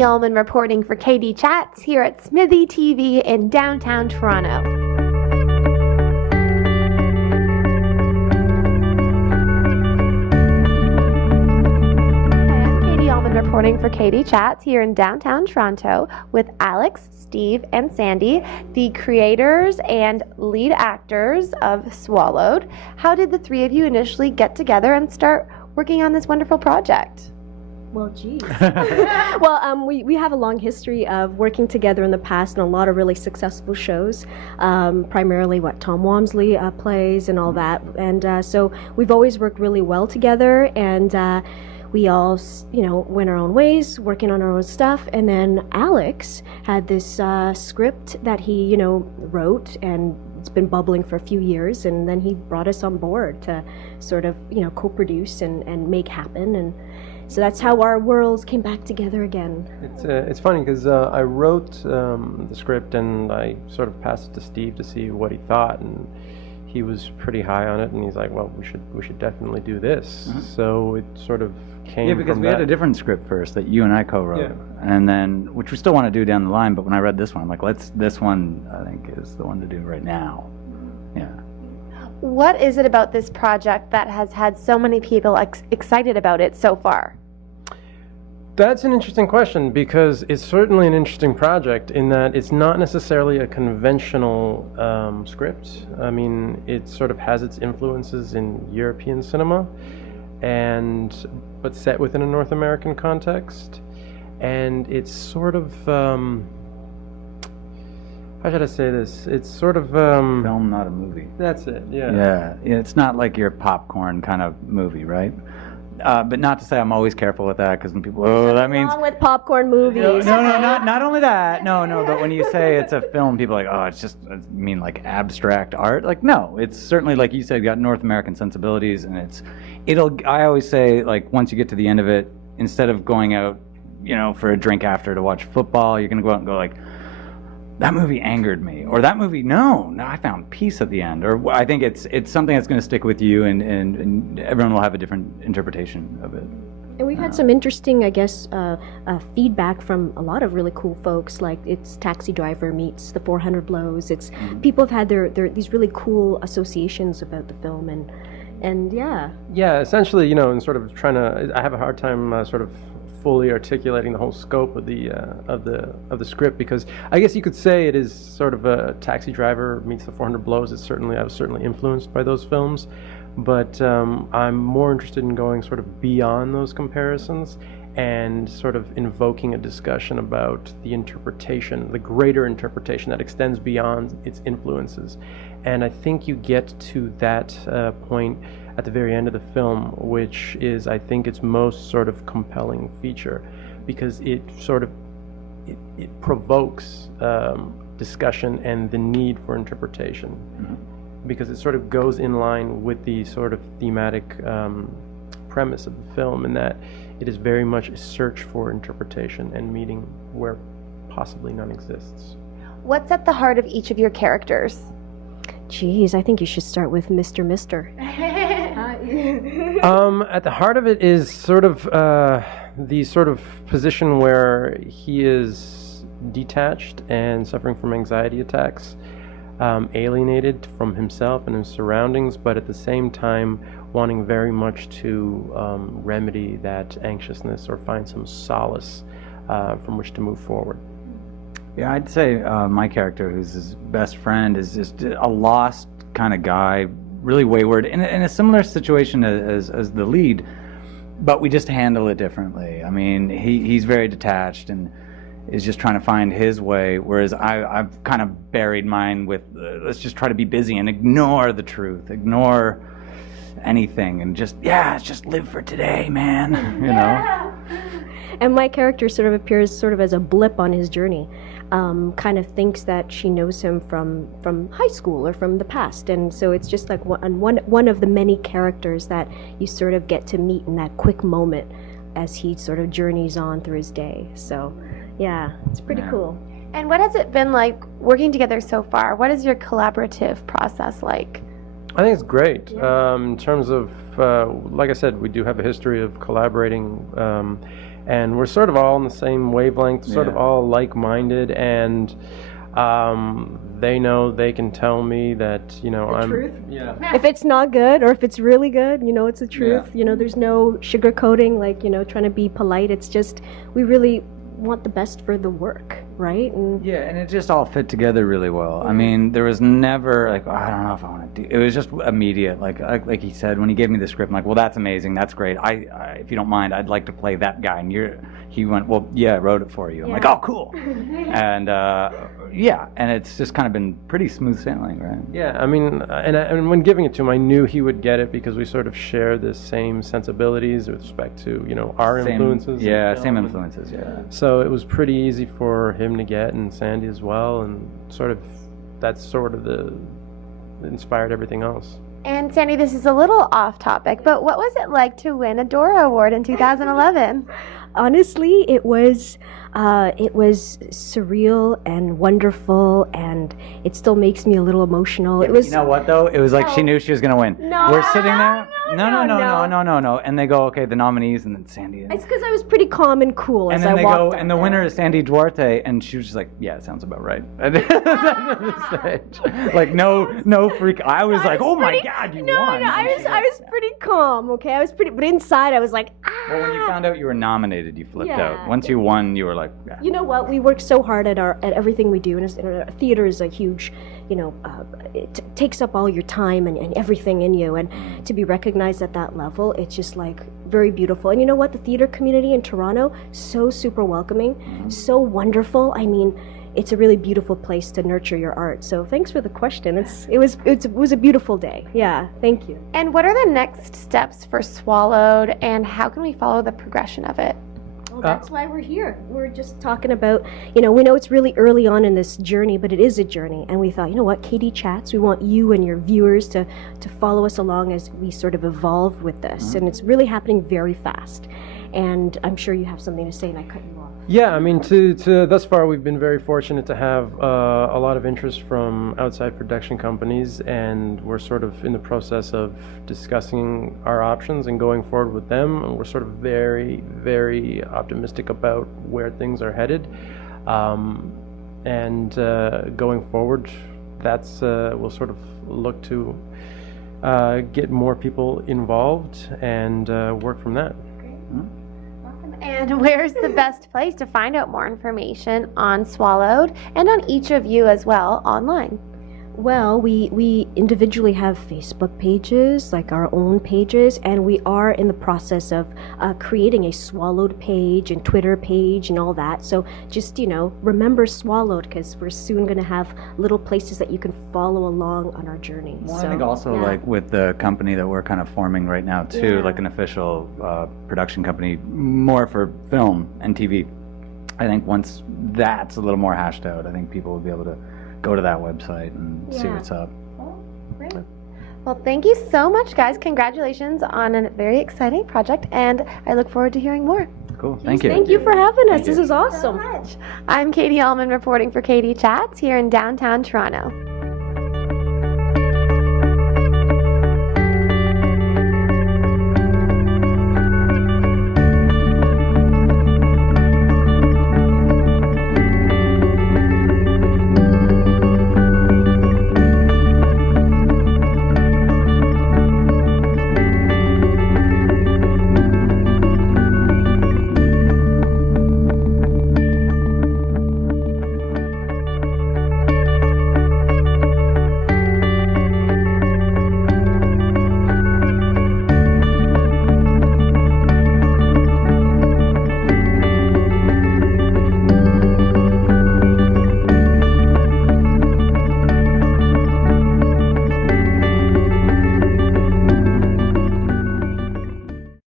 Katie Ullman reporting for KD Chats here at SMITHEE TV in downtown Toronto. Reporting for KD Chats here in downtown Toronto with Alex, Steve, and Sandy, the creators and lead actors of Swallowed. How did the three of you initially get together and start working on this wonderful project? Well, geez. We have a long history of working together in the past in a lot of really successful shows, primarily what Tom Walmsley plays and all that. And so we've always worked really well together, and we all, went our own ways, working on our own stuff. And then Alex had this script that he, wrote, and it's been bubbling for a few years. And then he brought us on board to sort of, co-produce and make happen. And so that's how our worlds came back together again. It's funny because I wrote the script and I sort of passed it to Steve to see what he thought, and he was pretty high on it, and he's like, well, we should definitely do this. Mm-hmm. So it sort of came Yeah, because from we had a different script first that you and I co-wrote, and then, which we still want to do down the line, but when I read this one, I'm like, this one, I think, is the one to do right now. Yeah. What is it about this project that has had so many people excited about it so far? That's an interesting question, because it's certainly an interesting project in that it's not necessarily a conventional script. I mean, it sort of has its influences in European cinema, but set within a North American context. And it's sort of, how should I say this? It's sort of... film, not a movie. That's it, yeah. Yeah, it's not like your popcorn kind of movie, right? But not to say I'm always careful with that, because when people, that means... Wrong with popcorn movies. No, not only that. No, but when you say it's a film, people are like, it's just, I mean, like abstract art? Like, no, it's certainly, like you said, got North American sensibilities, and I always say, like, once you get to the end of it, instead of going out, for a drink after to watch football, you're going to go out and go like, that movie angered me, or that movie, no, I found peace at the end, or I think it's something that's going to stick with you, and everyone will have a different interpretation of it. And we've had some interesting, I guess, feedback from a lot of really cool folks, like it's Taxi Driver meets The 400 Blows. It's people have had these really cool associations about the film, and yeah. Yeah, essentially, and sort of trying to, I have a hard time sort of fully articulating the whole scope of the script, because I guess you could say it is sort of a Taxi Driver meets The 400 Blows. I was certainly influenced by those films, but I'm more interested in going sort of beyond those comparisons and sort of invoking a discussion about the interpretation, the greater interpretation that extends beyond its influences. And I think you get to that point at the very end of the film, which is, I think, its most sort of compelling feature, because it provokes discussion and the need for interpretation, because it sort of goes in line with the sort of thematic premise of the film, in that it is very much a search for interpretation and meaning where possibly none exists. What's at the heart of each of your characters? Geez, I think you should start with Mr. At the heart of it is sort of the sort of position where he is detached and suffering from anxiety attacks, alienated from himself and his surroundings, but at the same time wanting very much to remedy that anxiousness or find some solace from which to move forward. Yeah, I'd say my character, who's his best friend, is just a lost kind of guy, really wayward, in a similar situation as the lead, but we just handle it differently. I mean, he's very detached and is just trying to find his way, whereas I've kind of buried mine with, let's just try to be busy and ignore the truth, ignore anything, and just live for today, man, And my character sort of appears sort of as a blip on his journey. Kind of thinks that she knows him from high school or from the past, and so it's just like one of the many characters that you sort of get to meet in that quick moment as he sort of journeys on through his day. So yeah, it's pretty cool. And what has it been like working together so far? What is your collaborative process like? I think it's great. In terms of, like I said, we do have a history of collaborating, and we're sort of all on the same wavelength, sort of all like-minded, and they know they can tell me that, you know, I'm truth? Yeah. If it's not good or if it's really good, you know, it's the truth. Yeah. You know, there's no sugarcoating, like, you know, trying to be polite. It's just, we really want the best for the work, right? And Yeah, and it just all fit together really well. I mean, there was never like, oh, I don't know if I want to do. It was just immediate. Like he said, when he gave me the script, I'm like, well, that's amazing, that's great. I if you don't mind, I'd like to play that guy. And he went, well, yeah, I wrote it for you. I'm like, oh, cool. And yeah, and it's just kind of been pretty smooth sailing, right? Yeah, I mean, and when giving it to him, I knew he would get it because we sort of share the same sensibilities with respect to, you know, our influences. Yeah, in same film. influences, yeah. So it was pretty easy for him to get, and Sandy as well, and sort of that's sort of the inspired everything else. And Sandy, this is a little off topic, but what was it like to win a Dora Award in 2011? honestly, it was surreal and wonderful, and it still makes me a little emotional. It was. You know what though? It was like she knew she was gonna win. No. We're sitting there. No. And they go, okay, the nominees, and then Sandy. It's because I was pretty calm and cool And as then I they walked go, out and the there. winner is Sandy Duarte, and she was just like, yeah, it sounds about right. Like no freak. I was like, oh my God, you won. No, I was pretty calm. Okay, I was pretty, but inside I was like, ah. Well, when you found out you were nominated, you flipped Yeah. out. Once you won, you were like, yeah. You know what? We work so hard at everything we do, and theater is a huge, it takes up all your time and everything in you, and to be recognized at that level, it's just like very beautiful. And you know what? The theater community in Toronto, so super welcoming, so wonderful. I mean, it's a really beautiful place to nurture your art. So thanks for the question. It was a beautiful day. Yeah, thank you. And what are the next steps for Swallowed, and how can we follow the progression of it? Well, that's why we're here. We're just talking about, we know it's really early on in this journey, but it is a journey. And we thought, you know what, Katie Chats, we want you and your viewers to follow us along as we sort of evolve with this. And it's really happening very fast. And I'm sure you have something to say, and I cut you off. Yeah, I mean, to thus far, we've been very fortunate to have a lot of interest from outside production companies, and we're sort of in the process of discussing our options and going forward with them. And we're sort of very, very optimistic about where things are headed. And going forward, that's we'll sort of look to get more people involved and work from that. And where's the best place to find out more information on Swallowed and on each of you as well online? Well, we individually have Facebook pages, like our own pages, and we are in the process of creating a Swallowed page and Twitter page and all that. So just, remember Swallowed, because we're soon going to have little places that you can follow along on our journey. Well, so, I think also like with the company that we're kind of forming right now too, like an official production company, more for film and TV. I think once that's a little more hashed out, I think people will be able to go to that website and see what's up. Oh, great. Well, thank you so much, guys. Congratulations on a very exciting project, and I look forward to hearing more. Cool. Thank you. Thank you for having us. This is awesome. I'm Katie Allman reporting for Katie Chats here in downtown Toronto.